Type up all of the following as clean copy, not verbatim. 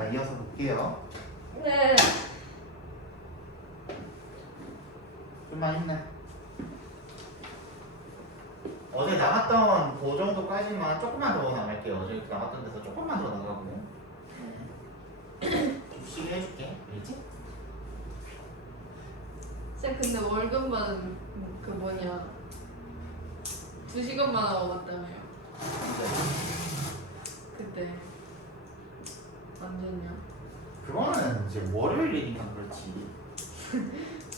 자, 이어서 볼게요. 네. 좀만 힘내. 어제 나갔던 그 정도까지만 조금만 더 나갈게요. 어제 나갔던 데서 조금만 더 나가고. 좀 쉬게 해줄게. 알겠지? 쌤 근데 월급만 그 뭐냐 2시간만 하고 갔다며요. 그때 안 좋냐? 그거는 이제 월요일이니까 그렇지.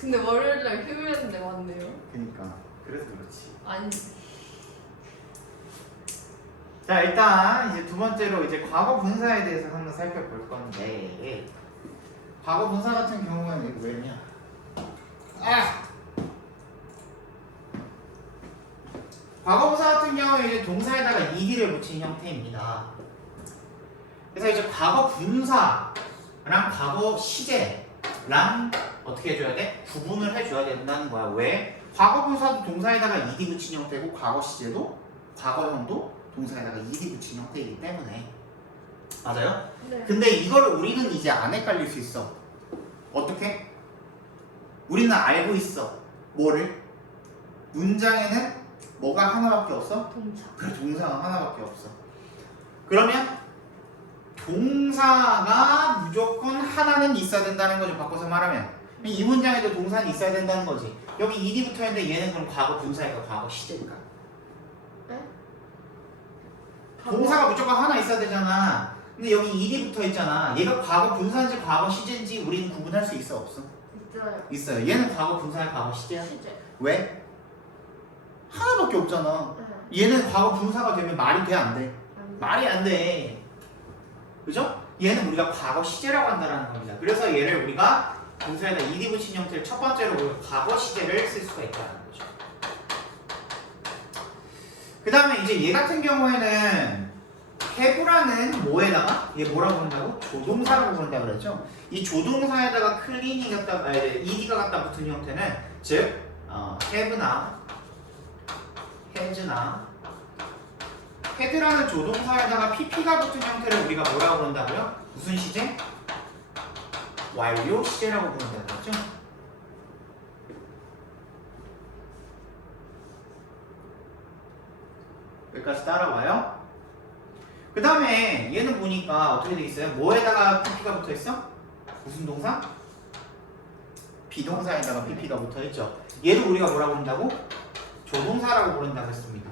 근데 월요일날 휴일인데 왔네요. 그니까 그래서 그렇지. 아니 자, 일단 이제 두 번째로 이제 과거 분사에 대해서 한번 살펴볼 건데, 과거 분사 같은 경우에는 이거 왜냐? 과거 분사 같은 경우에 이제 동사에다가 ed를 붙인 형태입니다. 그래서 이제 과거 분사랑 과거 시제랑 어떻게 해줘야 돼? 구분을 해줘야 된다는 거야. 왜? 과거 분사도 동사에다가 ed 붙인 형태고, 과거 시제도 과거형도 동사에다가 ed 붙인 형태이기 때문에. 맞아요? 네. 근데 이거를 우리는 이제 안 헷갈릴 수 있어. 어떻게? 우리는 알고 있어. 뭐를? 문장에는 뭐가 하나밖에 없어? 동사. 그래, 동사가 하나밖에 없어. 그러면 동사가 무조건 하나는 있어야 된다는 거죠. 바꿔서 말하면 이 문장에도 동사는 있어야 된다는 거지. 여기 ed이 붙어있는데 얘는 그럼 과거 분사일까 과거 시제일까? 네? 동사가 무조건 하나 있어야 되잖아. 근데 여기 ed이 붙어있잖아. 얘가 과거 분사인지 과거 시제인지 우리는 구분할 수 있어 없어? 있어요. 있어요. 얘는 과거 분사야 과거 시제야? 시제. 왜? 하나밖에 없잖아. 네. 얘는 과거 분사가 되면 말이 돼 안 돼? 안 돼. 말이 안 돼. 그죠? 얘는 우리가 과거 시제라고 한다는 겁니다. 그래서 얘를 우리가 동사에다 ed 붙인 형태를 첫 번째로 우리가 과거 시제를 쓸 수가 있다는 거죠. 그 다음에 이제 얘 같은 경우에는 have라는 뭐에다가 얘 뭐라고 부른다고? 조동사라고 부른다고 그랬죠? 이 조동사에다가 클린이 갖다 ed가 갖다 붙은 형태는 즉 have나 has나 had라는 조동사에다가 pp가 붙은 형태를 우리가 뭐라고 부른다고요? 무슨 시제? 완료 시제라고 부른다고 그랬죠? 여기까지 따라와요. 그 다음에 얘는 보니까 어떻게 돼 있어요? 뭐에다가 pp가 붙어 있어? 무슨 동사? 비동사에다가 pp가 붙어 있죠. 얘도 우리가 뭐라고 부른다고? 조동사라고 부른다고 했습니다.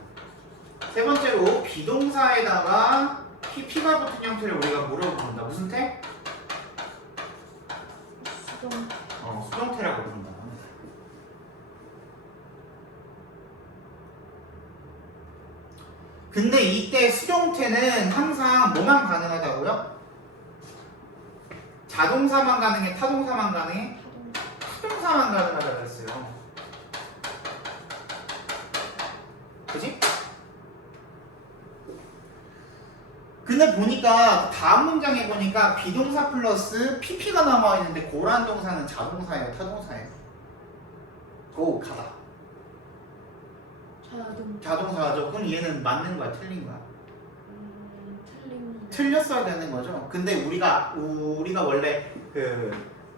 세 번째로 비동사에다가 pp가 붙은 형태를 우리가 뭐라고 부른다? 무슨 태? 수동. 수동태라고 부른다. 근데 이때 수동태는 항상 뭐만 가능하다고요? 자동사만 가능해? 타동사만 가능해? 타동사만 가능하다고 했어요. 그지? 근데 보니까 다음 문장에 보니까 비동사 플러스 pp가 남아 있는데 고란 동사는 자동사예요, 타동사예요? 고 가다. 자동사죠. 그럼 얘는 맞는 거야, 틀린 거야? 틀립니다. 틀렸어야 되는 거죠. 근데 우리가 원래 그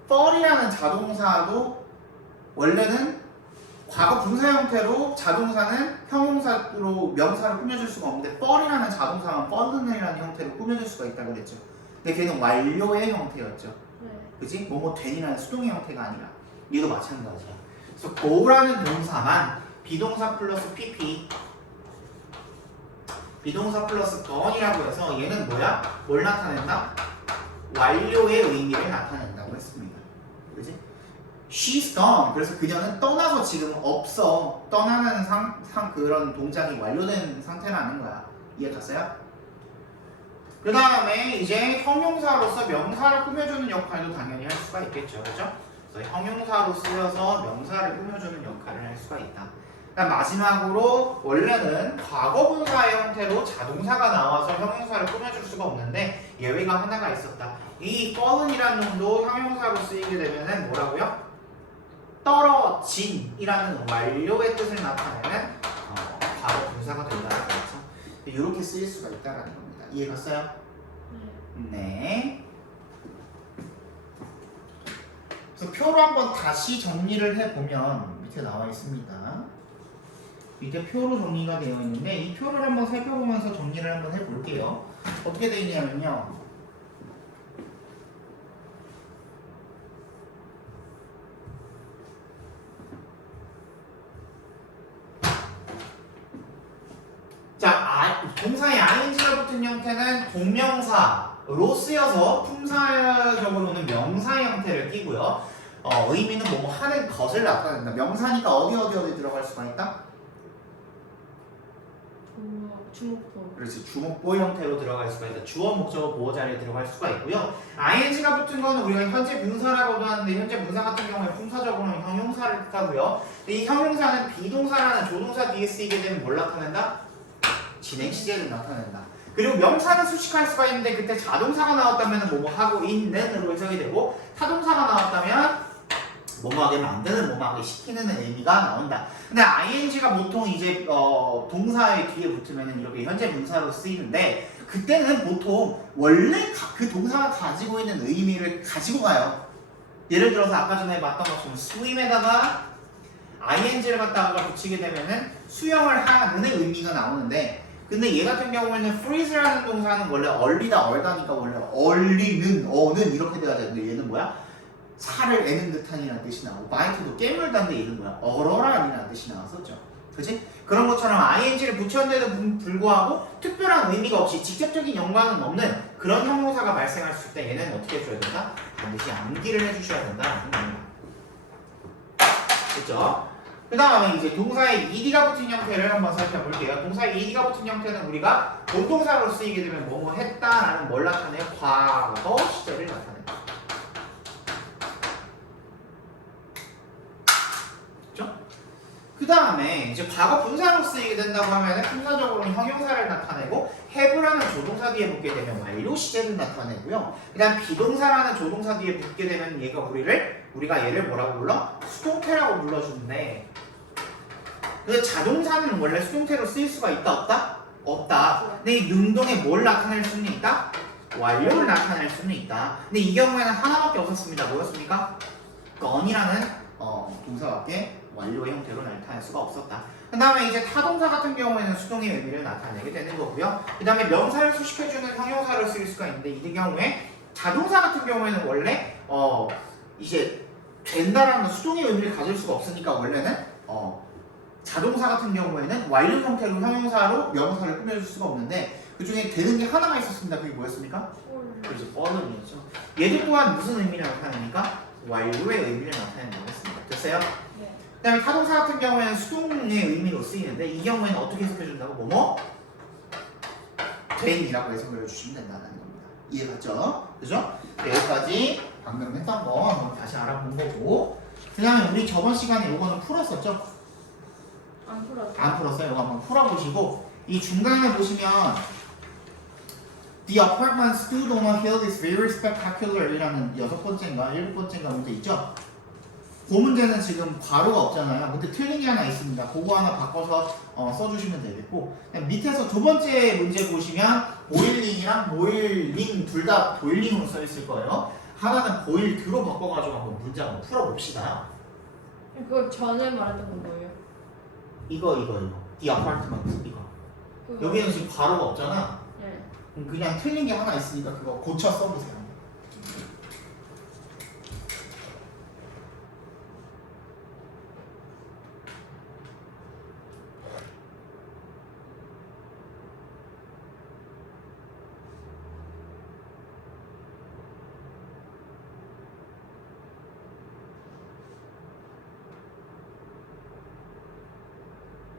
fall이라는 자동사도 원래는 과거 분사 형태로 자동사는 형용사로 명사를 꾸며줄 수가 없는데 fall이라는 자동사만 fall이라는 형태로 꾸며줄 수가 있다고 그랬죠. 근데 걔는 완료의 형태였죠. 네. 그지? 뭐뭐 된이라는 수동의 형태가 아니라 얘도 마찬가지야. 그래서 go라는 동사만 비동사 플러스 pp 비동사 플러스 gone이라고 해서 얘는 뭐야? 뭘 나타낸다? 완료의 의미를 나타낸다고 했습니다. 그지? She's gone. 그래서 그녀는 떠나서 지금 없어. 떠나는 그런 동작이 완료된 상태라는 거야. 이해 갔어요? 그 다음에 이제 형용사로서 명사를 꾸며주는 역할도 당연히 할 수가 있겠죠. 그죠? 그래서 형용사로 쓰여서 명사를 꾸며주는 역할을 할 수가 있다. 그다음 마지막으로 원래는 과거분사의 형태로 자동사가 나와서 형용사를 꾸며줄 수가 없는데 예외가 하나가 있었다. 이 fallen이라는 놈도 형용사로 쓰이게 되면은 뭐라고요? 떨어진이라는 완료의 뜻을 나타내는 과거 분사가 된다는 거죠. 이렇게 쓰일 수가 있다는 겁니다. 이해 갔어요? 네. 네. 그래서 표로 한번 다시 정리를 해보면 밑에 나와 있습니다. 밑에 표로 정리가 되어 있는데 이 표를 한번 살펴보면서 정리를 한번 해볼게요. 어떻게 되어 있냐면요. 자, 동사의 ing가 붙은 형태는 동명사로 쓰여서 품사적으로는 명사 형태를 띠고요. 의미는 뭐 하는 것을 나타낸다. 명사니까 어디 들어갈 수가 있다? 주목도. 그렇지. 주목보 형태로 들어갈 수가 있다. 주어, 목적어, 보어 자리에 들어갈 수가 있고요. ing가 붙은 거는 우리가 현재 분사라고도 하는데 현재 분사 같은 경우에 품사적으로는 형용사를 뜻하고요. 이 형용사는 비동사라는 조동사 뒤에 쓰이게 되면 뭘 나타낸다? 진행 시제를 나타낸다. 그리고 명사는 수식할 수가 있는데 그때 자동사가 나왔다면 뭐뭐 하고 있는으로 해석이 되고 타동사가 나왔다면 뭐뭐하게 만드는, 뭐뭐하게 시키는 의미가 나온다. 근데 ing가 보통 이제 동사의 뒤에 붙으면 이렇게 현재 분사로 쓰이는데 그때는 보통 원래 그 동사가 가지고 있는 의미를 가지고 가요. 예를 들어서 아까 전에 봤던 것처럼 swim에다가 ing를 갖다가 붙이게 되면은 수영을 하는 의미가 나오는데 근데 얘 같은 경우에는 freeze라는 동사는 원래 얼리다 얼다니까 원래 얼리는 어는 이렇게 돼야 되는데 얘는 뭐야? 살을 애는 듯한이라는 뜻이 나오고 bite도 깨물다는데 얘는 뭐야? 얼어라라는 뜻이 나왔었죠. 그치? 그런 것처럼 ing를 붙였는데도 불구하고 특별한 의미가 없이 직접적인 연관은 없는 그런 형용사가 발생할 수 있을 때 얘는 어떻게 해줘야 된다? 반드시 암기를 해주셔야 된다는 겁니다. 그쵸? 그 다음에 이제 동사의 ed가 붙은 형태를 한번 살펴볼게요. 동사의 ed가 붙은 형태는 우리가 본동사로 쓰이게 되면 뭐뭐 했다라는 뭘 나타내요? 과거 시제를 나타낸다. 그렇죠? 그 다음에 이제 과거 분사로 쓰이게 된다고 하면 분사적으로는 형용사를 나타내고 have라는 조동사 뒤에 붙게 되면 완료 시제를 나타내고요. 그 다음 비동사라는 조동사 뒤에 붙게 되면 우리가 얘를 뭐라고 불러? 수동태라고 불러주는데 근데 자동사는 원래 수동태로 쓰일 수가 있다 없다? 없다. 근데 이 능동에 뭘 나타낼 수는 있다? 완료를 나타낼 수는 있다. 근데 이 경우에는 하나밖에 없었습니다. 뭐였습니까? gone이라는 동사밖에 완료의 형태로 나타낼 수가 없었다. 그 다음에 이제 타동사 같은 경우에는 수동의 의미를 나타내게 되는 거고요. 그 다음에 명사를 수식해주는 형용사를 쓸 수가 있는데 이 경우에 자동사 같은 경우에는 원래 이제 된다라는 수동의 의미를 가질 수가 없으니까 원래는 자동사 같은 경우에는 완료 형태로 형용사로 명사를 꾸며줄 수가 없는데 그 중에 되는 게 하나가 있었습니다. 그게 뭐였습니까? 그렇죠. fallen이었죠. 얘도 또한 무슨 의미를 나타냅니까? 완료의 의미를 나타낸다고 했습니다. 됐어요? 네. 그 다음에 타동사 같은 경우에는 수동의 의미로 쓰이는데 이 경우에는 어떻게 해석해준다고? 뭐뭐? 된이라고 해석을 해주시면 된다는 겁니다. 이해갔죠? 그죠? 네, 여기까지 방금 했던 거 한번 다시 알아본 거고 그 다음에 우리 저번 시간에 이거는 풀었었죠? 안 풀었어. 안 풀었어요. 이거 한번 풀어보시고 이 중간에 보시면 The apartment stood on a hill is very spectacular 이라는 6번째인가 7번째인가 문제 있죠? 그 문제는 지금 괄호가 없잖아요. 근데 틀린 게 하나 있습니다. 그거 하나 바꿔서 써주시면 되겠고 밑에서 두 번째 문제 보시면 보일링이랑 보일링 둘 다 보일링으로 써있을 거예요. 하나는 보일드로 바꿔가지고 한번 문제 한번 풀어봅시다. 그거 전에 말했던 건 뭐예요? 이거 The apartment 이거 그거. 여기는 지금 괄호가 없잖아. 네. 그냥 틀린 게 하나 있으니까 그거 고쳐 써보세요.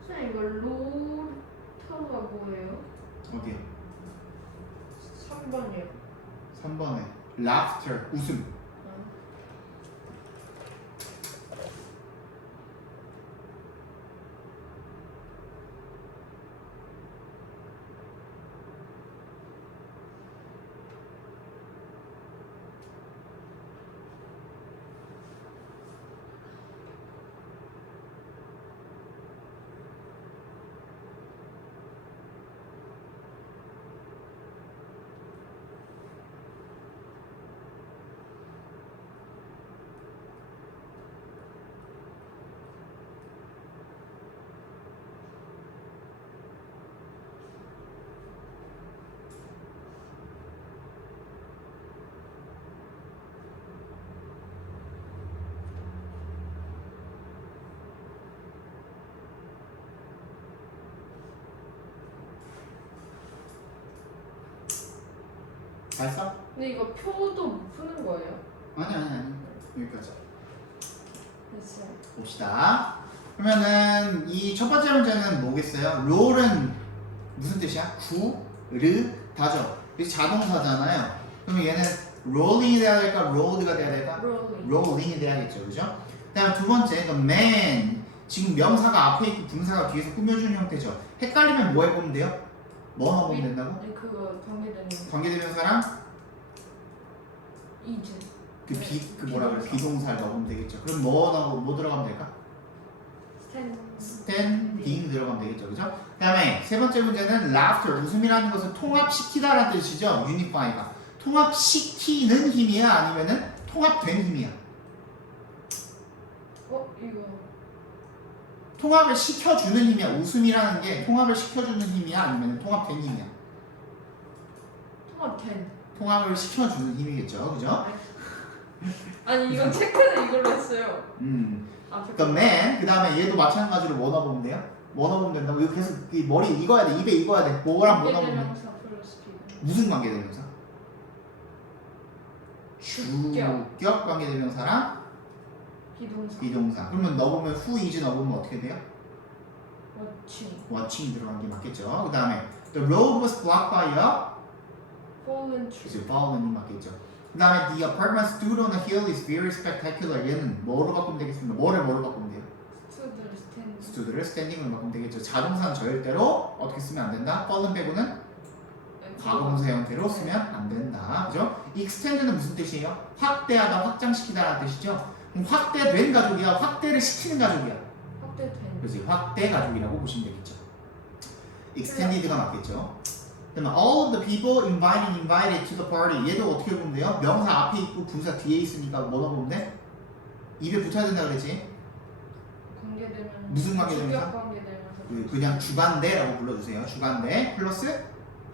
선생님 이거 로터가 뭐예요? 어디요? 3번이요. 3번에 laughter 웃음. 다 했어? 근데 이거 표도 못 푸는 거예요? 아니 여기까지 됐어요. 봅시다. 그러면은 이 첫 번째 문제는 뭐겠어요? 롤은 무슨 뜻이야? 구르다죠. 이게 자동사잖아요. 그러면 얘는 rolling이 돼야 될까? rolled가 돼야 될까? rolling. rolling이 돼야겠죠, 그죠? 그다음 두 번째, 그 man 지금 명사가 앞에 있고 분사가 뒤에서 꾸며주는 형태죠. 헷갈리면 뭐 해보면 돼요? 뭐 넣어보면 된다고? 네, 그거 관계되는 관계대명사랑 이즈. 그 뭐라 그래? 비동사를 넣으면 되겠죠. 그럼 뭐 들어가면 될까? standing 들어가면 되겠죠, 그죠? 그다음에 세 번째 문제는 laughter 웃음이라는 것은 통합시키다라는 뜻이죠. unify가 통합시키는 힘이야, 아니면은 통합된 힘이야? 이거 통합을 시켜주는 힘이야. 웃음이라는 게 통합을 시켜주는 힘이야, 아니면 통합된 힘이야? 통합된. 통합을 시켜주는 힘이겠죠, 그죠? 아니 이건 체크는 이걸로 했어요. 앞에 그러니까 man, 그 다음에 얘도 마찬가지로 뭐 넣어보면 돼요? 뭐 넣어보면 된다고? 이거 계속 이 머리 익어야 돼, 입에 익어야 돼. 뭐랑 뭐 넣어보면 돼? 관계대명사 플러스 비동. 무슨 관계대명사? 주격 관계대명사랑 비동사. 비동사. 그러면 넣어보면 who is 넣어보면 어떻게 돼요? watching. watching 들어간 게 맞겠죠. 그 다음에 the road was blocked by a fallen tree. 그치, fallen이 맞겠죠. 그 다음에 the apartment stood on a hill is very spectacular. 얘는 뭐로 바꾸면 되겠습니까? 뭐를 바꾸면 돼요? stood stand. stood를 standing으로 바꾸면 되겠죠. 자동사는 절대로 어떻게 쓰면 안 된다? fallen 빼고는 과거분사 형태로 쓰면 안 된다. 그죠? extend는 무슨 뜻이에요? 확대하다, 확장시키다라는 뜻이죠. 그럼 확대된 가족이야, 확대를 시키는 가족이야. 확대된. 그렇지, 확대 가족이라고 보시면 되겠죠. extended가 맞겠죠. 그다음에 all of the people invited to the party. 얘도 어떻게 보면 돼요? 명사 앞에 있고 분사 뒤에 있으니까 뭐 넣어보면 돼? 입에 붙어야 된다 그랬지? 관계되면 무슨 관계대명사? 주격 관계되면서 그냥 주간대라고 불러주세요. 주간대 플러스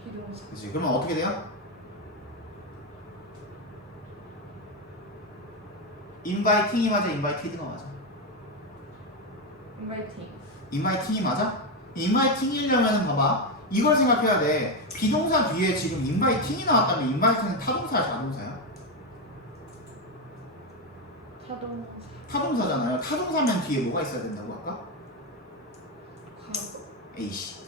비동사. 그렇지. 그러면 어떻게 돼요? inviting이 맞아, invited가 맞아? inviting. inviting이 맞아? inviting이려면 봐봐. 이걸 생각해야 돼. 비동사 뒤에 지금 inviting이 나왔다면 invite는 타동사야, 자동사야? 타동사. 타동사잖아요. 타동사면 뒤에 뭐가 있어야 된다고 아까? 과거. A씨.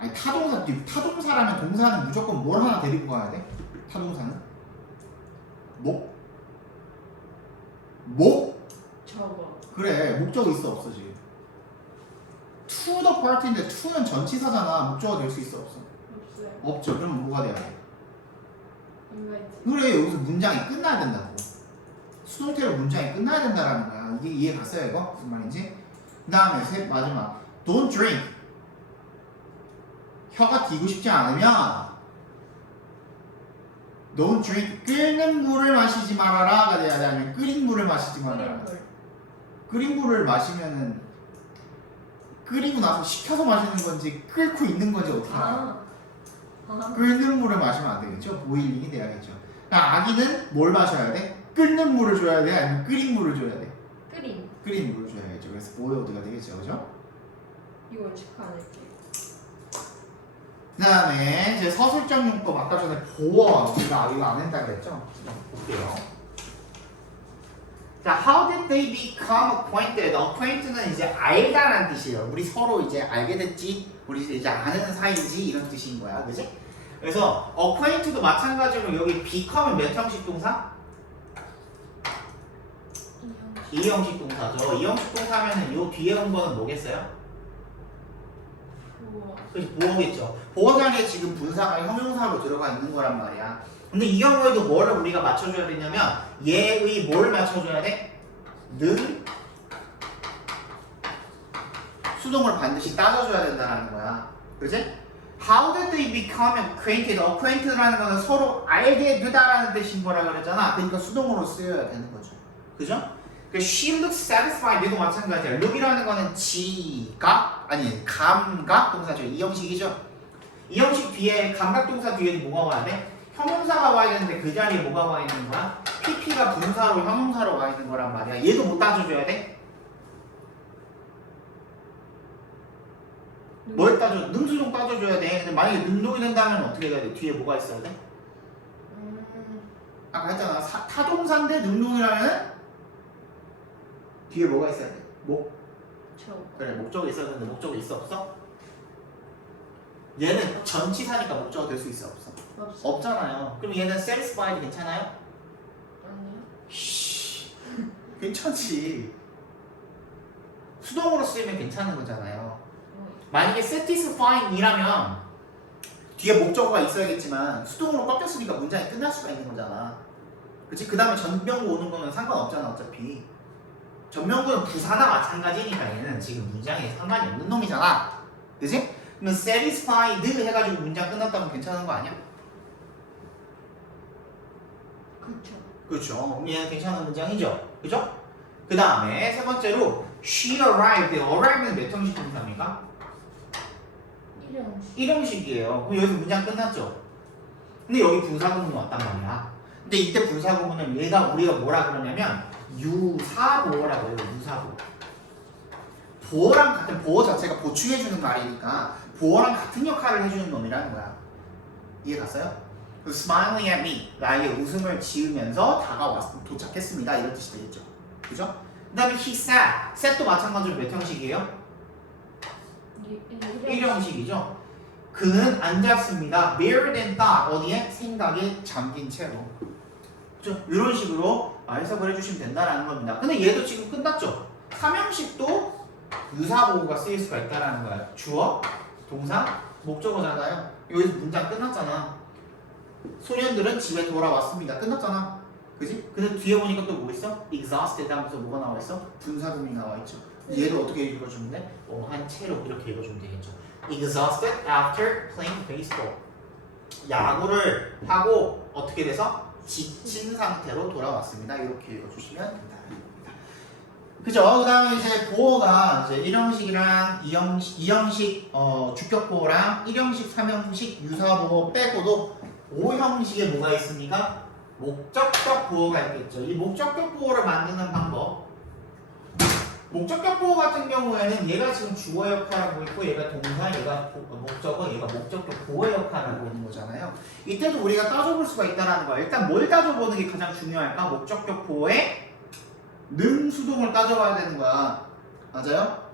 아니 타동사라면 동사는 무조건 뭘 하나 데리고 가야 돼? 타동사는? 저거. 그래, 목적어 있어 없어 지금? to the party인데 to는 전치사잖아. 목적어 될 수 있어 없어? 없어요. 없죠. 그럼 뭐가 돼야 돼? inviting. 그래, 여기서 문장이 끝나야 된다고. 수동태로 문장이 끝나야 된다라는 거야. 이게 이해 갔어요 이거? 무슨 말인지? 그 다음에 마지막 don't drink. 혀가 뒤고 싶지 않으면 don't drink. 끓는 물을 마시지 말아라가 돼야 돼, 아니면 끓인 물을 마시지 말아라? 끓인 끓인 물을 마시면은 끓이고 나서 식혀서 마시는 건지 끓고 있는 건지 어떻게 알아? 끓는 물을 마시면 안 되겠죠? 보일링이 돼야겠죠. 그러니까 아기는 뭘 마셔야 돼? 끓는 물을 줘야 돼, 아니면 끓인 물을 줘야 돼? 끓인. 끓인 물을 줘야겠죠. 그래서 보일드가 되겠죠, 그죠? 이걸 체크 안 할게요. 그 다음에 이제 서술적 용법, 아까 전에 보어 우리가 이거 안 했다 그랬죠? 볼게요. 자, how did they become acquainted? acquainted는 이제 알다라는 뜻이에요. 우리 서로 이제 알게 됐지, 우리 이제 아는 사이지, 이런 뜻인 거야, 그지? 그래서 acquainted도 마찬가지로 여기 become은 몇 형식 동사? 이형식 동사죠. 이형식 동사면은 요 뒤에 온 거는 뭐겠어요? 우와. 그래서 보어겠죠. 보어장에 지금 분사가 형용사로 들어가 있는 거란 말이야. 근데 이 경우에도 뭐를 우리가 맞춰줘야 되냐면 얘의 뭘 맞춰줘야 돼? 는 수동을 반드시 따져줘야 된다는 거야. 그지? How did they become acquainted? acquainted라는 거는 서로 알게 되다라는 뜻인 거라 그랬잖아. 그러니까 수동으로 쓰여야 되는 거죠. 그죠? 그 she looks satisfied. 얘도 마찬가지야. look이라는 거는 지각 아니 감각 동사죠. 이 형식이죠. 이 형식 뒤에 감각 동사 뒤에는 뭐가 와야 돼? 형용사가 와야 되는데 그 자리에 뭐가 와 있는 거야? PP가 분사로 형용사로 와 있는 거란 말이야. 얘도 못 따져줘야 돼? 뭘 따져? 능수동 따져줘야 돼. 근데 만약에 능동이 된다면 어떻게 해야 돼? 뒤에 뭐가 있어야 돼? 아까 했잖아. 타동사인데 능동이라면 뒤에 뭐가 있어야 돼? 그래, 목적이 있어야 되는데 목적이 있어 없어? 얘는 전치사니까 목적어 될 수 있어 없어? 없어. 없잖아요. 그럼 얘는 satisfied 괜찮아요? 아니요. 쉬, 괜찮지. 수동으로 쓰이면 괜찮은 거잖아요. 만약에 satisfying이라면 뒤에 목적어가 있어야겠지만 수동으로 꺾였으니까 문장이 끝날 수가 있는 거잖아. 그치? 그 다음에 전명구 오는 거는 상관없잖아 어차피. 전명구는 부사나 마찬가지니까 얘는 지금 문장에 상관이 없는 놈이잖아. 그치? 그러면 satisfied 해가지고 문장 끝났다면 괜찮은 거 아니야? 그쵸. 그렇죠. 얘는 괜찮은 문장이죠. 그죠? 그 다음에 세 번째로 she arrived. arrive는 몇 형식 동사입니까? 일형식이에요. 그럼 여기서 문장 끝났죠? 근데 여기 분사구문이 왔단 말이야. 근데 이때 분사구문은 얘가 우리가 뭐라 그러냐면 유사보어라고 해요. 유사보어. 보어랑 같은 보어 자체가 보충해주는 말이니까 보어랑 같은 역할을 해주는 놈이라는 거야. 이해 갔어요? Smiling at me. 나에게 웃음을 지으면서 도착했습니다. 이런 뜻이 되겠죠. 그죠? 그 다음에 he sat. sat도 마찬가지로 몇 형식이에요? 1형식이죠. 그는 앉았습니다. Buried in thought. 어디에? 생각에 잠긴 채로. 그죠? 이런 식으로 해석을 해주시면 된다는 겁니다. 근데 얘도 지금 끝났죠? 3형식도 유사보호가 쓰일 수가 있다는 거야. 주어, 동사, 목적어잖아요. 여기서 문장 끝났잖아. 소년들은 집에 돌아왔습니다. 끝났잖아. 그지? 근데 뒤에 보니까 또 뭐 있어? exhausted 하면서 뭐가 나와 있어? 분사구문이 나와 있죠. 얘를 어떻게 읽어주면 돼? 한 채로 이렇게 읽어주면 되겠죠. Exhausted after playing baseball. 야구를 하고 어떻게 돼서? 지친 상태로 돌아왔습니다. 이렇게 읽어주시면 된다는 겁니다. 그죠? 그 다음에 이제 보어가 이제 1형식이랑 2형식 주격보어랑 1형식, 3형식 유사보어 빼고도 5형식에 뭐가 있습니까? 목적격 보어가 있겠죠. 이 목적격 보어를 만드는 방법. 목적격 보어 같은 경우에는 얘가 지금 주어 역할을 하고 있고 얘가 동사, 얘가 목적어, 얘가 목적격 보어 역할을 하고 있는 거잖아요. 이때도 우리가 따져볼 수가 있다는 거야. 일단 뭘 따져보는 게 가장 중요할까? 목적격 보어의 능수동을 따져봐야 되는 거야. 맞아요?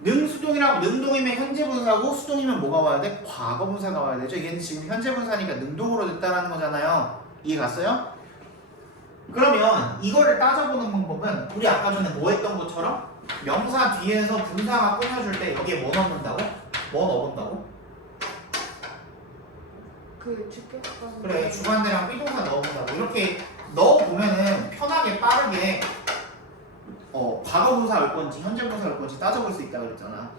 능수동이라고 능동이면 현재분사고 수동이면 뭐가 와야 돼? 과거분사가 와야 되죠. 얘는 지금 현재분사니까 능동으로 됐다라는 거잖아요. 이해 갔어요? 그러면 이거를 따져보는 방법은 우리 아까 전에 뭐 했던 것처럼 명사 뒤에서 분사가 끊어줄 때 여기에 뭐 넣는다고? 뭐 넣어본다고? 그 주격과 그래, 주관대랑 비동사 넣어본다고. 이렇게 넣어보면은 편하게 빠르게 과거분사 올 건지 현재분사 올 건지 따져볼 수 있다고 그랬잖아.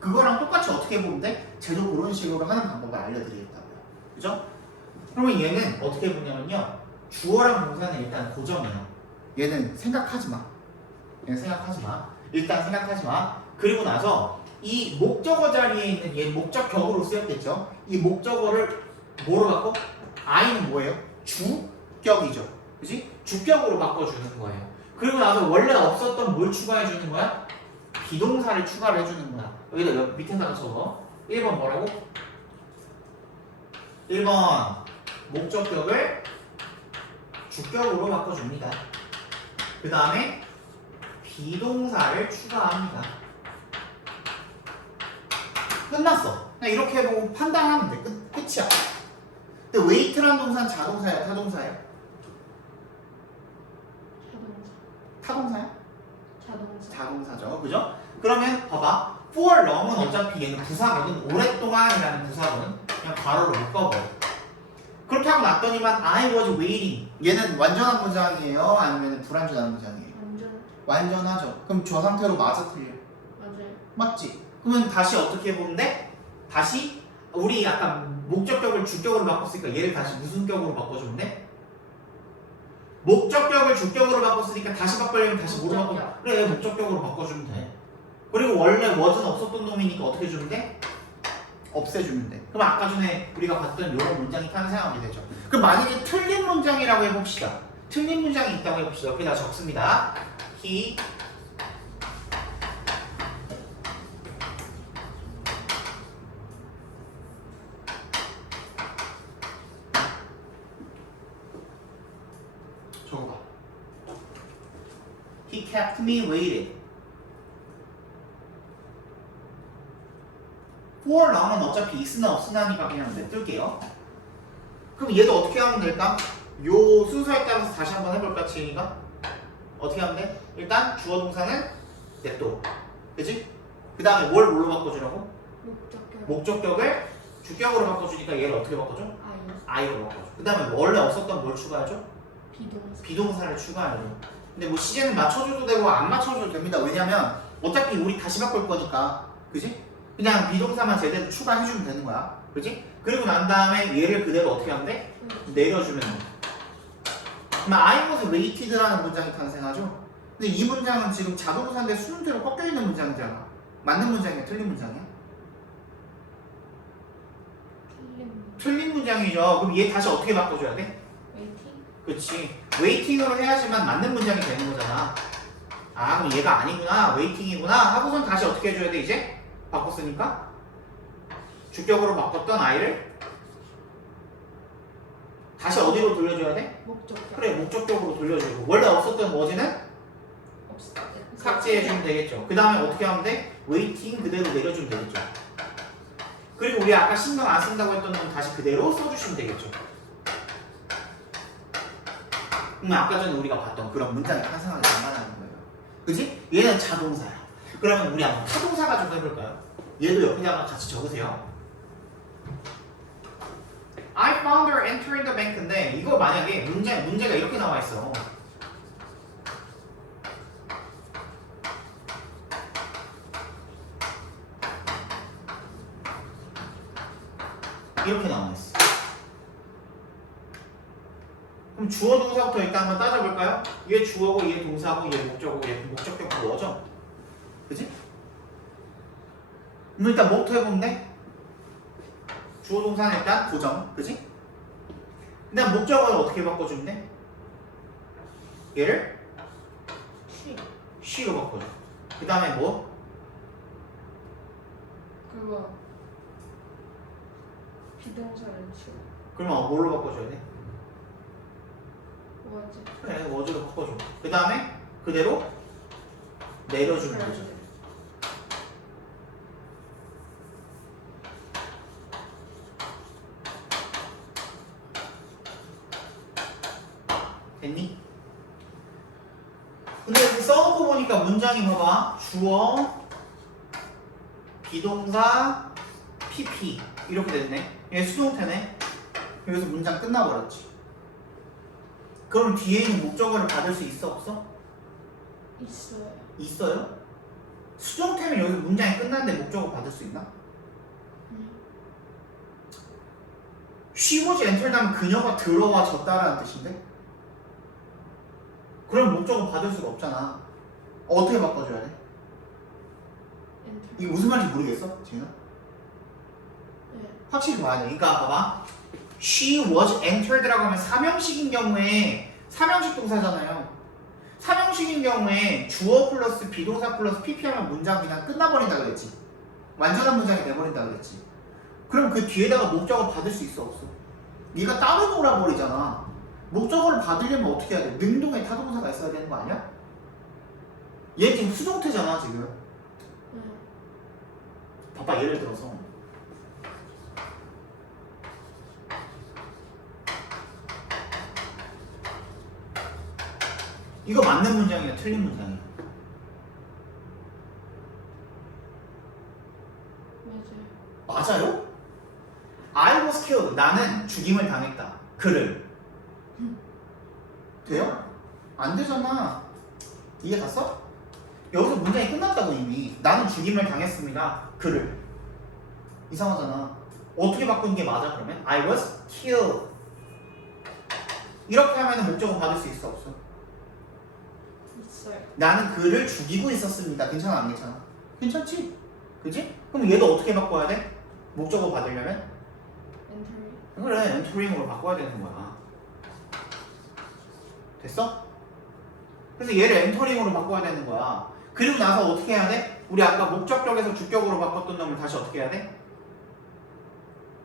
그거랑 똑같이 어떻게 보면 돼? 제도 그런 식으로 하는 방법을 알려드리겠다고요. 그죠? 그러면 얘는 어떻게 보냐면요. 주어랑 동사는 일단 고정이에요. 얘는 생각하지 마. 얘는 생각하지 마. 일단 생각하지 마. 그리고 나서 이 목적어 자리에 있는 얘 목적격으로 쓰였겠죠. 이 목적어를 뭐로 바꿔? I는 뭐예요? 주격이죠. 그지? 주격으로 바꿔주는 거예요. 그리고 나서 원래 없었던 뭘 추가해 주는 거야? 비동사를 추가를 해주는 거야. 여기다 밑에다가 적어. 1번 뭐라고? 1번 목적격을 주격으로 바꿔줍니다. 그 다음에 비동사를 추가합니다. 끝났어. 그냥 이렇게 해보고 판단하면 돼. 끝이야. 근데 wait란 동사는 자동사야, 타동사야? 타동사야? 자동사죠. 그죠? 그러면 봐봐. for long은 어차피 얘는 부사거든. 오랫동안이라는 부사거든. 그냥 괄호로 묶어버려. 그렇게 하고 났더니만 I was waiting. 얘는 완전한 문장이에요? 아니면 불완전한 문장이에요? 완전하죠. 그럼 저 상태로 맞아 틀려? 맞아요. 맞지? 그러면 다시 어떻게 해보면 돼? 다시 우리 약간 목적격을 주격으로 바꿨으니까 얘를 다시 무슨 격으로 바꿔주면 돼? 목적격을 주격으로 바꿨으니까 다시 바꾸려면 다시 뭐로 바꿔? 그래, 목적격으로 바꿔주면 돼. 그리고 원래 was는 없었던 놈이니까 어떻게 해주면 돼? 없애주면 돼. 그럼 아까 전에 우리가 봤던 이런 문장이 탄생하게 되죠. 그럼 만약에 틀린 문장이라고 해봅시다. 틀린 문장이 있다고 해봅시다. 여기다 적습니다. He He kept me waiting. for long은 어차피 있으나 없으나니까 그냥 냅둘게요. 그럼 얘도 어떻게 하면 될까? 요 순서에 따라서 다시 한번 해볼까, 지은이가? 어떻게 하면 돼? 일단 주어 동사는 냅둬. 그치? 그 다음에 뭘 뭘로 바꿔주라고? 목적격. 목적격을 주격으로 바꿔주니까 얘를 어떻게 바꿔줘? 아이. I로 바꿔줘. 그 다음에 원래 없었던 뭘 추가해줘? 비동사. 비동사를 추가해줘. 근데 뭐 시제는 맞춰줘도 되고 안 맞춰줘도 됩니다. 왜냐면 어차피 우리 다시 바꿀 거니까. 그지? 그냥 비동사만 제대로 추가해주면 되는 거야. 그지? 그리고 난 다음에 얘를 그대로 어떻게 하면 돼? 내려주면 돼. 그럼 I was waited라는 문장이 탄생하죠? 근데 이 문장은 지금 자동사인데 수능대로 꺾여있는 문장이잖아. 맞는 문장이야? 틀린 문장이야? 틀림. 틀린 문장이죠. 그럼 얘 다시 어떻게 바꿔줘야 돼? 웨이팅. 그치. 웨이팅으로 해야지만 맞는 문장이 되는 거잖아. 아, 그럼 얘가 아니구나. 웨이팅이구나. 하고선 다시 어떻게 해줘야 돼, 이제? 바꿨으니까? 주격으로 바꿨던 I를 다시 어디로 돌려줘야 돼? 목적격. 그래, 목적격으로 돌려주고. 원래 없었던 뭐지는 없어. 삭제해주면 되겠죠. 그 다음에 어떻게 하면 돼? 웨이팅 그대로 내려주면 되겠죠. 그리고 우리 아까 신경 안 쓴다고 했던 건 다시 그대로 써주시면 되겠죠. 아까 전에 우리가 봤던 그런 문장이 탄생하게 만나는 거예요. 그지? 얘는 자동사야. 그러면 우리 한번 타동사 가지고 해볼까요? 얘도 옆에다가 같이 적으세요. I found her entering the bank인데 이거 만약에 문제가 이렇게 나와 있어. 이렇게 나와 있어. 그럼 주어 동사부터 일단 한번 따져볼까요? 얘 주어고 얘 동사고 얘 목적어고 얘 목적격 뭐죠? 그지? 그럼 일단 뭐부터 해보면 돼? 주어 동사는 일단 고정, 그지? 그 다음 목적어는 어떻게 바꿔주면 돼? 얘를 쉬. she로 바꿔줘. 그 다음에 뭐? 그거. 비동사를 쉬. 그러면 뭘로 바꿔줘야 돼? 뭐지? 그래, 워즈로 바꿔줘. 그 다음에 그대로 내려주는 거죠. 됐니? 근데 이렇게 써놓고 보니까 문장이 봐봐. 주어, 비동사, PP 이렇게 됐네. 얘 수동태네. 여기서 문장 끝나버렸지. 그럼 뒤에 있는 목적어를 받을 수 있어 없어? 있어요. 있어요? 수동태면 여기서 문장이 끝났는데 목적어 받을 수 있나? She was entered 하면 그녀가 들어와졌다라는 뜻인데? 그럼 목적어 받을 수가 없잖아. 어떻게 바꿔줘야 돼? 엔터. 이게 무슨 말인지 모르겠어? 지금? 네. 확실히 봐야 돼. 그러니까 봐봐. She was entered라고 하면 삼형식인 경우에 삼형식 동사잖아요. 삼형식인 경우에 주어 플러스 비동사 플러스 PP 하면 문장 그냥 끝나버린다 그랬지. 완전한 문장이 돼버린다 그랬지. 그럼 그 뒤에다가 목적어 받을 수 있어 없어? 네가 따로 놀아버리잖아. 목적어를 받으려면 어떻게 해야 돼? 능동의 타동사가 있어야 되는 거 아니야? 얘 지금 수동태잖아 지금. 네. 봐봐 예를 들어서 이거 맞는 문장이야 틀린 문장이야? 맞아요. 맞아요? I was killed. 나는 죽임을 당했다. 그를. 돼요? 안 되잖아. 이해 갔어? 여기서 문장이 끝났다고 이미. 나는 죽임을 당했습니다. 그를. 이상하잖아. 어떻게 바꾸는 게 맞아 그러면? I was killed. 이렇게 하면 목적어 받을 수 있어 없어? 있어요. 나는 그를 죽이고 있었습니다. 괜찮아 안 괜찮아? 괜찮지? 그지? 그럼 얘도 어떻게 바꿔야 돼? 목적어 받으려면? 엔터리. 그래 엔터링으로 바꿔야 되는 거야. 됐어? 그래서 얘를 엔터링으로 바꿔야 되는 거야. 그리고 나서 어떻게 해야 돼? 우리 아까 목적격에서 주격으로 바꿨던 놈을 다시 어떻게 해야 돼?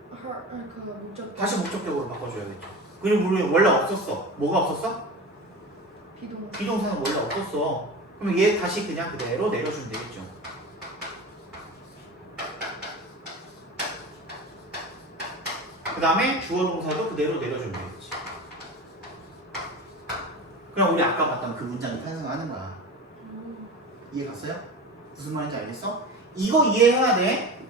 그 목적. 다시 목적격으로 바꿔줘야겠죠. 그리고 우리 원래 없었어. 뭐가 없었어? 비동사. 비동사는 원래 없었어. 그럼 얘 다시 그냥 그대로 내려주면 되겠죠. 그 다음에 주어 동사도 그대로 내려주면 되겠지. 그럼 우리 아까 봤던 그 문장이 탄생하는 거야. 이해 갔어요? 무슨 말인지 알겠어? 이거 이해해야 돼.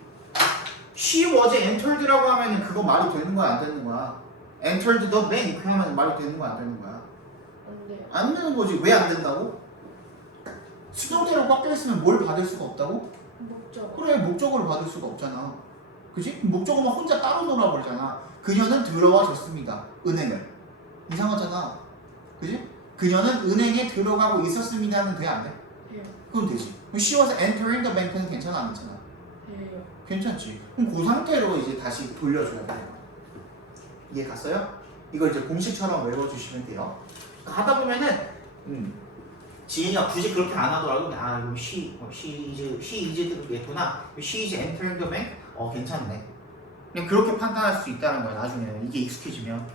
She was entered라고 하면은 그거 말이 되는 거야, 안 되는 거야? entered the bank 이렇게 하면 말이 되는 거야, 안 되는 거야? 안 돼요. 안 되는 거지. 왜 안 된다고? 수동태로 꽉 껴있으면 뭘 받을 수가 없다고? 목적. 그래, 목적어를 받을 수가 없잖아. 그지? 목적어만 혼자 따로 놀아버리잖아. 그녀는 들어가셨습니다. 은행을. 이상하잖아. 그지? 그녀는 은행에 들어가고 있었습니다는 돼, 안 돼? 돼요. 그럼 되지. She was entering the bank는 괜찮아, 안 괜찮아? 돼요. 괜찮지. 그럼 그 상태로 이제 다시 돌려줘야 돼. 이해 갔어요? 이걸 이제 공식처럼 외워주시면 돼요. 하다 보면은 지인이가 굳이 그렇게 안 하더라도 이거 she is 얘구나. she is entering the bank. 괜찮네. 그냥 그렇게 판단할 수 있다는 거야. 나중에 이게 익숙해지면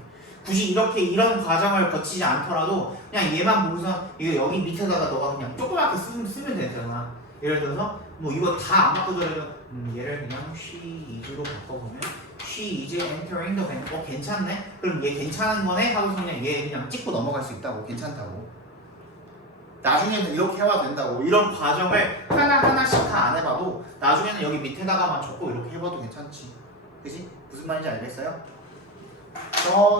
굳이 이렇게 이런 과정을 거치지 않더라도 그냥 얘만 보고서 이거 여기 밑에다가 너가 그냥 조그맣게 쓰면 되잖아. 예를 들어서 뭐 이거 다 안 바꾸더라도 얘를 그냥 she is로 바꿔보면 she is entering the bank. 괜찮네. 그럼 얘 괜찮은 거네 하고서 그냥 얘 그냥 찍고 넘어갈 수 있다고. 괜찮다고. 나중에는 이렇게 해와도 된다고. 이런 과정을 하나하나씩 다 안 해봐도 나중에는 여기 밑에다가만 적고 이렇게 해봐도 괜찮지. 그지? 무슨 말인지 알겠어요?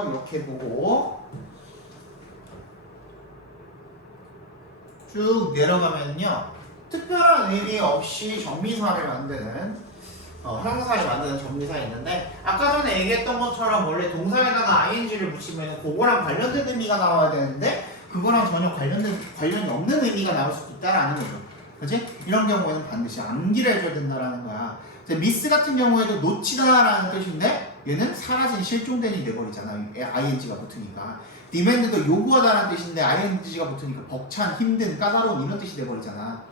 이렇게 보고 쭉 내려가면요, 특별한 의미 없이 정미사를 만드는 형용사를 만드는 정미사 있는데, 아까 전에 얘기했던 것처럼 원래 동사에다가 ing를 붙이면 그거랑 관련된 의미가 나와야 되는데 그거랑 전혀 관련이 없는 의미가 나올 수도 있다라는 거죠. 그치? 이런 경우에는 반드시 암기를 해줘야 된다라는 거야. 미스 같은 경우에도 놓치다라는 뜻인데 얘는 사라진, 실종된이 돼버리잖아. ing가 붙으니까. demand도 요구하다라는 뜻인데 ing가 붙으니까 벅찬, 힘든, 까다로운 이런 뜻이 돼버리잖아.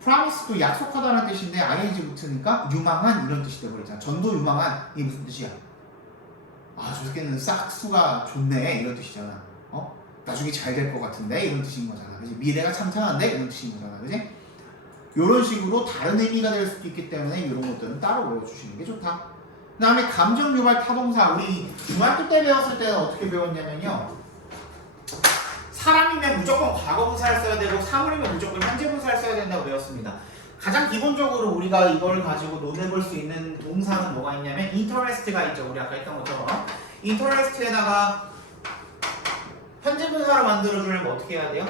promise도 약속하다라는 뜻인데 ing 붙으니까 유망한 이런 뜻이 돼버리잖아. 전도 유망한, 이게 무슨 뜻이야? 저 새끼는 싹수가 좋네 이런 뜻이잖아. 나중에 잘 될 것 같은데 이런 뜻인 거잖아. 그지? 미래가 창창한데 이런 뜻인 거잖아. 그지? 이런 식으로 다른 의미가 될 수도 있기 때문에 이런 것들은 따로 외워주시는 게 좋다. 그 다음에 감정 유발 타동사, 우리 중학교 때 배웠을 때는 어떻게 배웠냐면요, 사람이면 무조건 과거분사를 써야 되고 사물이면 무조건 현재분사를 써야 된다고 배웠습니다. 가장 기본적으로 우리가 이걸 가지고 논해볼 수 있는 동사는 뭐가 있냐면 interest가 있죠. 우리 아까 했던 것처럼 interest에다가 현재분사로 만들어주려면 어떻게 해야 돼요?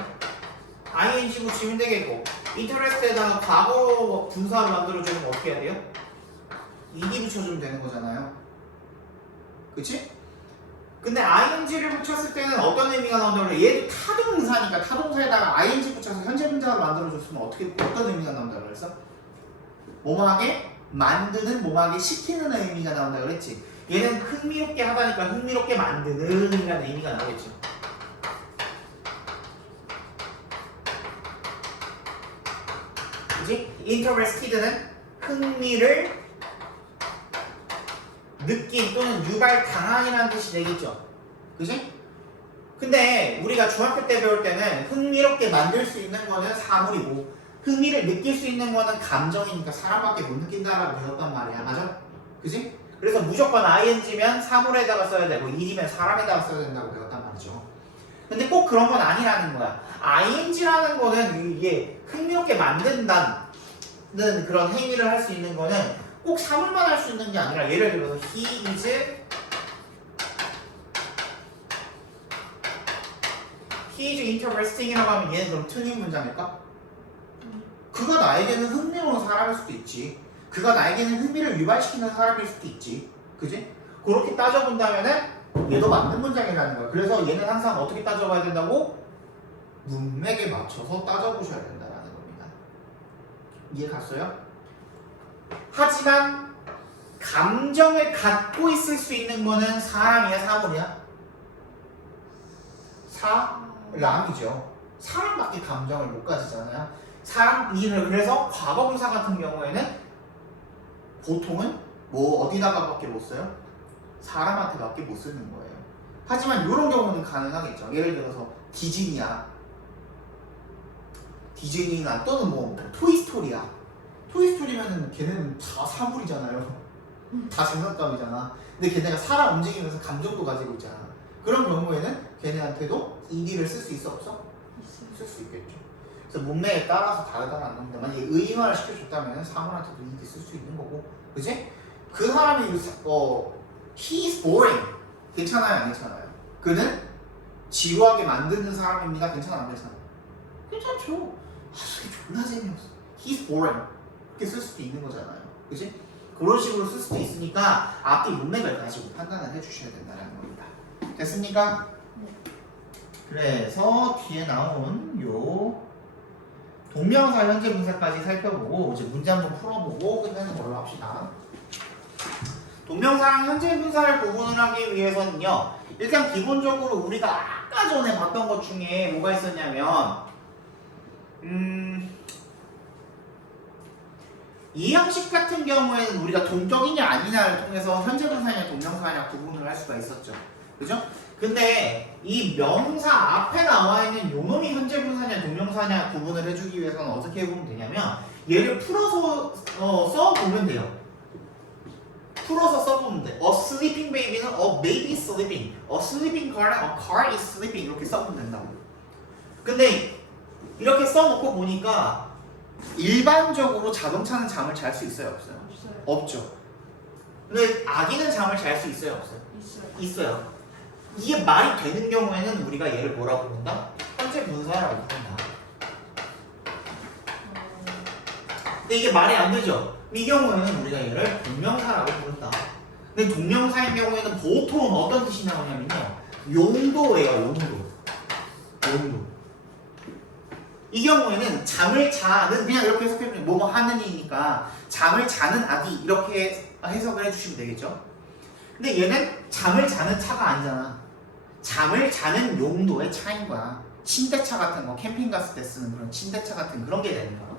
ing 붙이면 되겠고, interest에다가 과거 분사로 만들어주려면 어떻게 해야 돼요? ed 붙여주면 되는 거잖아요. 그치? 근데 ing를 붙였을 때는 어떤 의미가 나온다고 그래? 얘도 타동사니까 타동사에다가 ing 붙여서 현재분사로 만들어줬으면 어떤 의미가 나온다고 그랬어? 뭐뭐하게 만드는, 뭐뭐하게 시키는 의미가 나온다고 그랬지. 얘는 흥미롭게 하다니까 흥미롭게 만드는 이라는 의미가 나오겠지. 그치? interested는 흥미를 느낀 또는 유발당한이라는 뜻이 되겠죠. 그치? 근데 우리가 중학교 때 배울 때는 흥미롭게 만들 수 있는 거는 사물이고 흥미를 느낄 수 있는 거는 감정이니까 사람밖에 못 느낀다라고 배웠단 말이야. 맞아? 그치? 그래서 무조건 ing면 사물에다가 써야 되고 ed면 사람에다가 써야 된다고 배웠단 말이죠. 근데 꼭 그런 건 아니라는 거야. ing라는 거는 이게 흥미롭게 만든다는 그런 행위를 할 수 있는 거는 꼭 사물만 할 수 있는 게 아니라, 예를 들어서 he is interesting이라고 하면 얘는 그럼 틀린 문장일까? 그가 나에게는 흥미로운 사람일 수도 있지. 그가 나에게는 흥미를 유발시키는 사람일 수도 있지. 그지? 그렇게 따져본다면은 얘도 맞는 문장이라는 거야. 그래서 얘는 항상 어떻게 따져봐야 된다고? 문맥에 맞춰서 따져보셔야 된다는 겁니다. 이해 갔어요? 하지만 감정을 갖고 있을 수 있는 거는 사람이야, 사물이야? 사람이죠. 사람밖에 감정을 못 가지잖아요. 그래서 과거분사 같은 경우에는 보통은 뭐 어디다가밖에 못 써요? 사람한테밖에 못 쓰는 거예요. 하지만 이런 경우는 가능하겠죠. 예를 들어서 디즈니야. 디즈니나 또는 뭐 토이스토리야. 토이스토리면은 걔네는 다 사물이잖아요. 다 장난감이잖아. 근데 걔네가 사람 움직이면서 감정도 가지고 있잖아. 그런 경우에는 걔네한테도 ED를 쓸 수 있어 없어? 있어요. 쓸 수 있겠죠. 그래서 문맥에 따라서 다르다는 건데 만약에 의인화를 시켜줬다면 사물한테도 ED 쓸 수 있는 거고, 그지? 그 사람이 he's boring 괜찮아요 안 괜찮아요? 그는 지루하게 만드는 사람입니다. 괜찮아 안 괜찮아? 괜찮죠. 이게 졸라 재미없어. he's boring 그렇게 쓸 수도 있는 거잖아요. 그지? 그런 식으로 쓸 수도 있으니까 앞뒤 문맥을 가지고 판단을 해주셔야 된다는 겁니다. 됐습니까? 네. 그래서 뒤에 나온 요 동명사 현재 분사까지 살펴보고 이제 문제 한번 풀어보고 끝내는 걸로 합시다. 동명사랑 현재 분사를 구분을 하기 위해서는요, 일단 기본적으로 우리가 아까 전에 봤던 것 중에 뭐가 있었냐면 이 형식 같은 경우에는 우리가 동격이냐 아니냐를 통해서 현재 분사냐 동명사냐 구분을 할 수가 있었죠. 그죠? 근데 이 명사 앞에 나와 있는 요놈이 현재 분사냐 동명사냐 구분을 해주기 위해서는 어떻게 해보면 되냐면 얘를 풀어서 써보면 돼요. 풀어서 써보면 돼. A sleeping baby는 a baby is sleeping. A sleeping car는 a car is sleeping. 이렇게 써보면 된다고. 근데 이렇게 써놓고 보니까 일반적으로 자동차는 잠을 잘 수 있어요 없어요? 없어요. 없죠. 근데 아기는 잠을 잘 수 있어요 없어요? 있어요. 있어요. 이게 말이 되는 경우에는 우리가 얘를 뭐라고 부른다? 현재 분사라고 부른다. 근데 이게 말이 안 되죠? 이 경우에는 우리가 얘를 동명사라고 부른다. 근데 동명사인 경우에는 보통은 어떤 뜻이 나오냐면요, 용도예요. 용도. 이 경우에는 잠을 자는, 그냥 이렇게 해석해주면 뭐뭐 하는 이니까 잠을 자는 아기 이렇게 해석을 해주시면 되겠죠. 근데 얘는 잠을 자는 차가 아니잖아. 잠을 자는 용도의 차인 거야. 침대차 같은 거, 캠핑 갔을 때 쓰는 그런 침대차 같은 그런 게 되는 거야.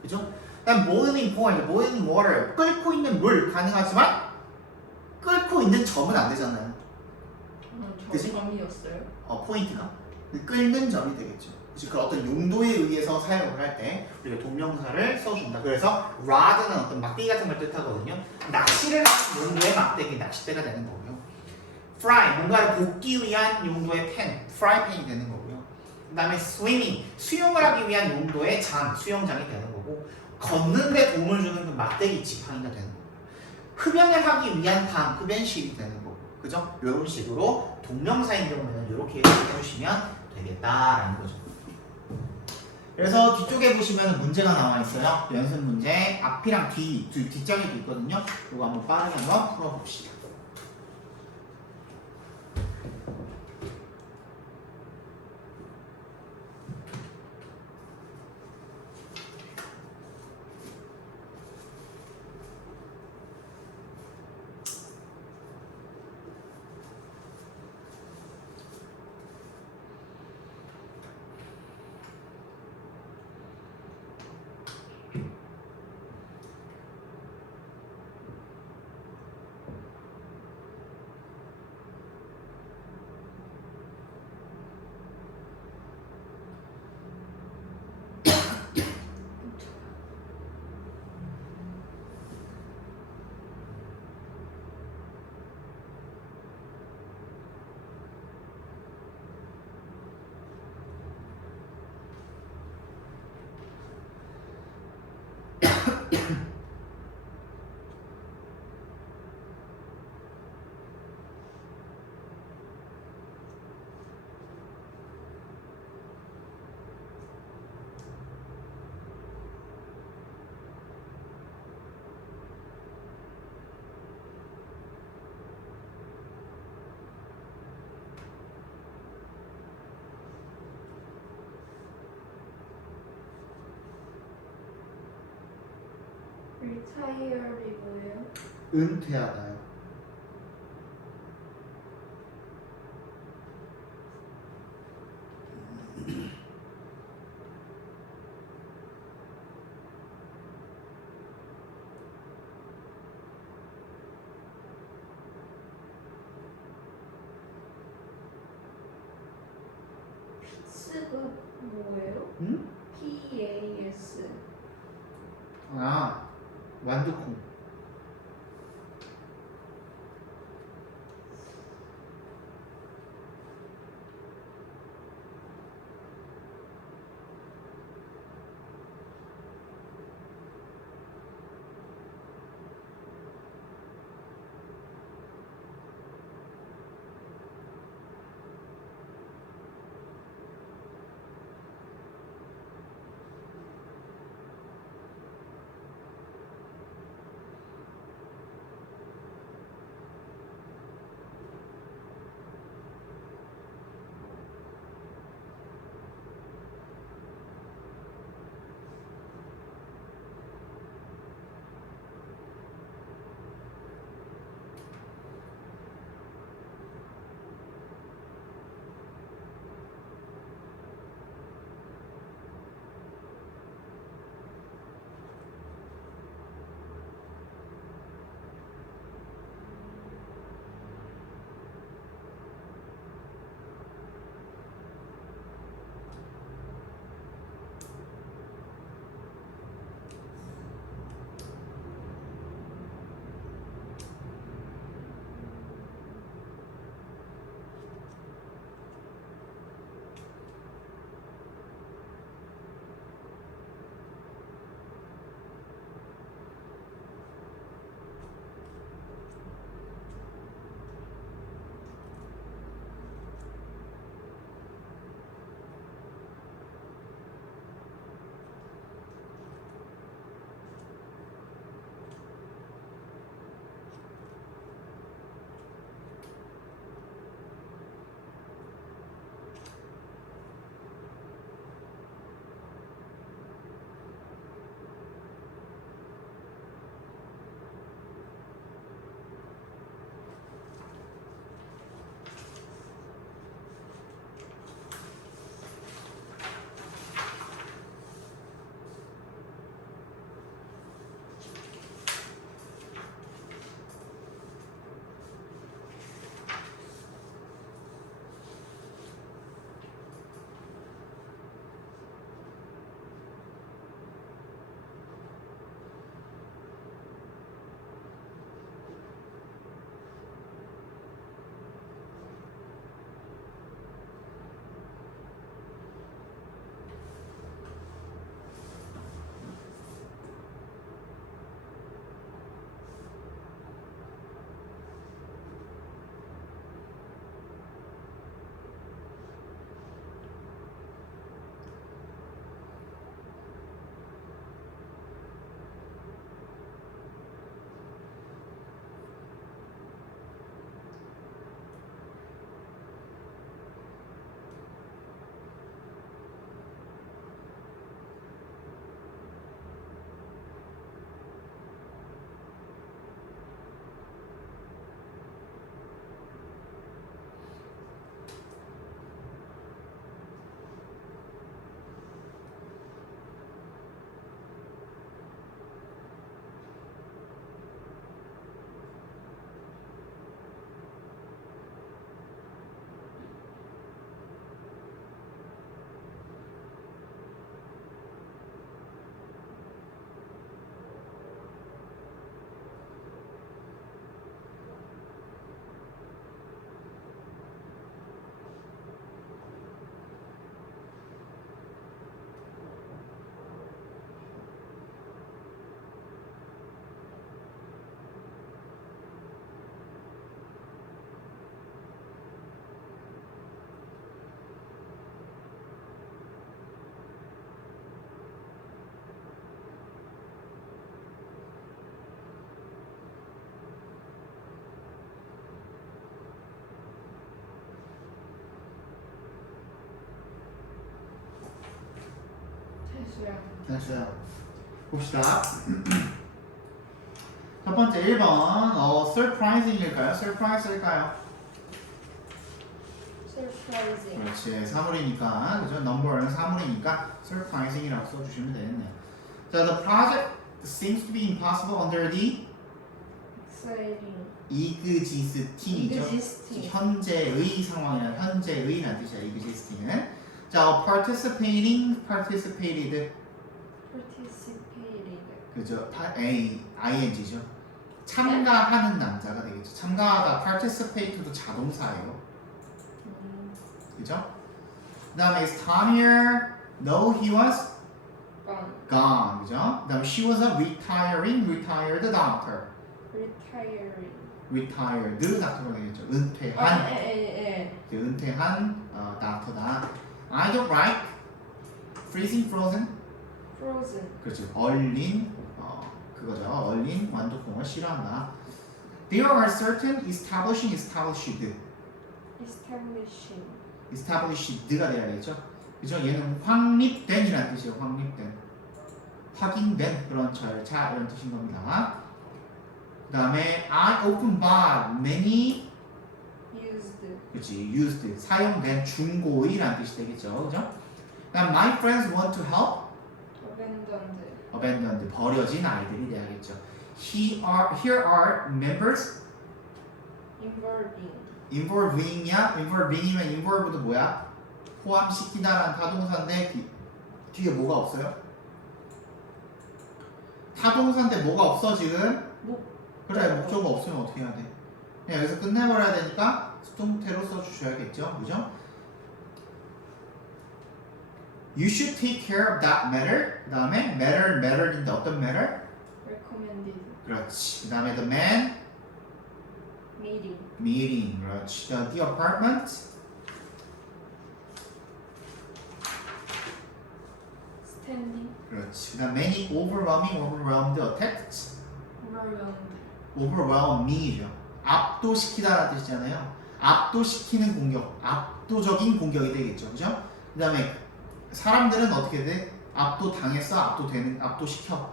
그죠? 그다음 boiling point, boiling water, 끓고 있는 물 가능하지만 끓고 있는 점은 안 되잖아요. 그치? 저 점이었어요. 포인트가 끓는 점이 되겠죠. 그치? 그 어떤 용도에 의해서 사용을 할 때 우리가 동명사를 써준다. 그래서 rod는 어떤 막대기 같은 걸 뜻하거든요. 낚시를 하는 용도의 막대기, 낚싯대가 되는 거고요. fry, 뭔가를 볶기 위한 용도의 팬, 프라이팬이 되는 거고요. 그 다음에 swimming, 수영을 하기 위한 용도의 장, 수영장이 되는 거고, 걷는 데 도움을 주는 그 막대기 지팡이가 되는 거고, 흡연을 하기 위한 방, 흡연실이 되는 거고, 그죠? 이런 식으로 동명사인 경우에는 이렇게 해주시면 되겠다라는 거죠. 그래서 뒤쪽에 보시면 문제가 나와 있어요. 연습 문제 앞이랑 뒷장에도 있거든요. 이거 한번 빠르게 한번 풀어봅시다. retire이 뭐예요? 은퇴하다요. 피츠가 뭐예요? 응? PAS. 아, 완두콩. 됐어요. 됐어요. 봅시다. 첫 번째 1번 surprising일까요? surprise일까요? Surprising. 그렇지. 사물이니까 그죠? number는 사물이니까 surprising이라고 써주시면 되겠네요. 자, the project seems to be impossible under the Exciting. existing이죠. Existing. 현재의 상황이란 현재의란 뜻이야. existing은. 자, participated. participated. 그죠? ing죠. 참가하는 남자가 되겠죠. 참가하다 participate도 자동사예요. 그죠? 그 다음에 is Tom here? No, he was gone. 그죠? 그 다음에 she was a retired doctor. retired doctor가 되겠죠. 은퇴한 은퇴한 닥터다. I don't like freezing frozen. 그렇죠. 얼린 그거죠. 얼린 완두콩을 싫어한다. There are certain established가 돼야 되겠죠. 그죠? 얘는 확립된이라는 뜻이에요. 확립된, 확인된 그런 절차 이런 뜻인 겁니다. 그 다음에 I often bought many 그렇지. used 사용된 중고이라는 뜻이 되겠죠. 그죠? 그 다음 my friends want to help abandoned 버려진 아이들이 돼야겠죠. Here are members involving이야. involving이면 involved도 뭐야? 포함시키다라는 타동사인데 뒤에 뭐가 없어요? 타동사인데 뭐가 없어 지금? 그래 목적어 없으면 어떻게 해야 돼? 그냥 여기서 끝내버려야 되니까 수동태로 써주셔야겠죠. 그죠? You should take care of that matter. 그 다음에 matter인데 어떤 matter? 그렇지. 그 다음에 the man meeting. 그렇지. The apartment 그렇지. 그 다음 many overwhelmed attacked overwhelming이죠. 압도시키다라는 뜻이잖아요. 압도시키는 공격, 압도적인 공격이 되겠죠. 그죠? 그 다음에 사람들은 어떻게 돼? 압도당했어? 압도시켜?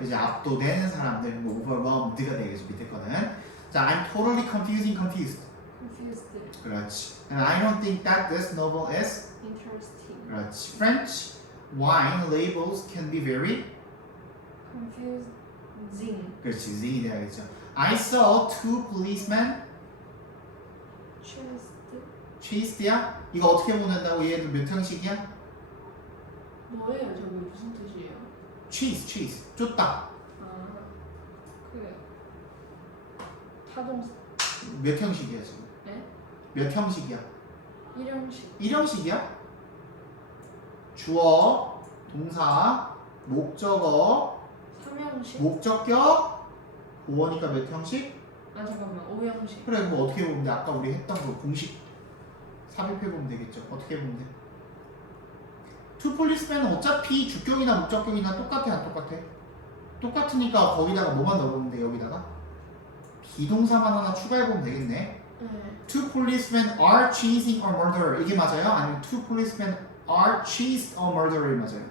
이제 압도되는 사람들, 뭐 overwhelmed가 되겠죠. 밑에 거는. 자, I'm totally confused. 그렇지. And I don't think that this novel is 그렇지. French wine labels can be very 그렇지. zing이 돼야겠죠. I saw two policemen chased야? 이거 어떻게 보낸다고? 얘는 몇 형식이야? 뭐예요? 저거 무슨 뜻이에요? chase 쫓다. 타동사. 몇 형식이야 지금? 네? 몇 형식이야? 1형식. 1형식이야? 주어, 동사, 목적어, 3형식. 목적격, 보어니까 몇 형식? 잠깐만 5형식. 그래 그거 어떻게 보면 돼? 아까 우리 했던 거 공식 삽입해보면 되겠죠. 어떻게 보면 돼? two policemen은 어차피 주격이나 목적격이나 똑같아 안 똑같아? 똑같으니까 거기다가 뭐만 넣어보면 돼? 여기다가 비동사만 하나 추가해보면 되겠네. Two policemen are chasing a murderer 이게 맞아요? 아니면 two policemen are chased a murderer 맞아요?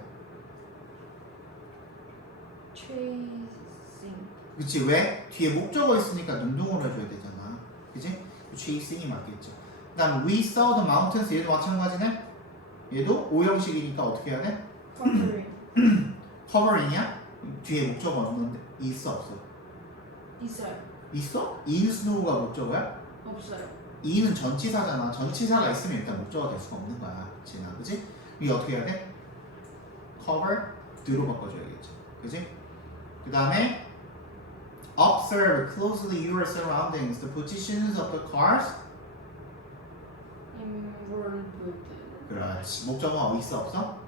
chasing. 그치 왜? 뒤에 목적어 있으니까 능동으로 해줘야 되잖아. 그치? chasing이 맞겠죠. 그 다음 we saw the mountains 얘도 마찬가지네? 얘도 5형식이니까 어떻게 해야 돼? covering이야? 뒤에 목적어 없는데 있어 없어? 있어요. 있어? in snow가 목적어야? 없어요. in은 전치사잖아. 전치사가 있으면 일단 목적어가 될 수가 없는 거야. 지나 그치? 이게 어떻게 해야 돼? cover 드로 바꿔줘야겠죠. 그치? 그 다음에 observe closely your surroundings, the positions of the cars. involved. 그렇지. 목적어 있어 없어?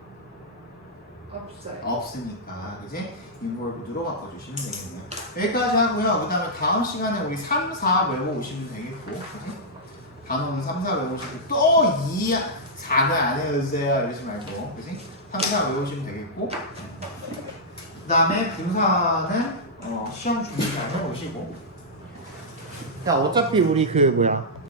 없어요. 없으니까 그지? involved로 바꿔주시면 되겠네요. 여기까지 하고요. 그 다음에 다음 시간에 우리 3, 4 외워오시면 되겠고 그지? 단어는 3, 4 외워오시고 또 2, 4가 안 외우세요 이러지 말고 그지? 3, 4 외우시면 되겠고 그 다음에 분사는 시험 준비 잘 해보시고 자 어차피 우리 그 뭐야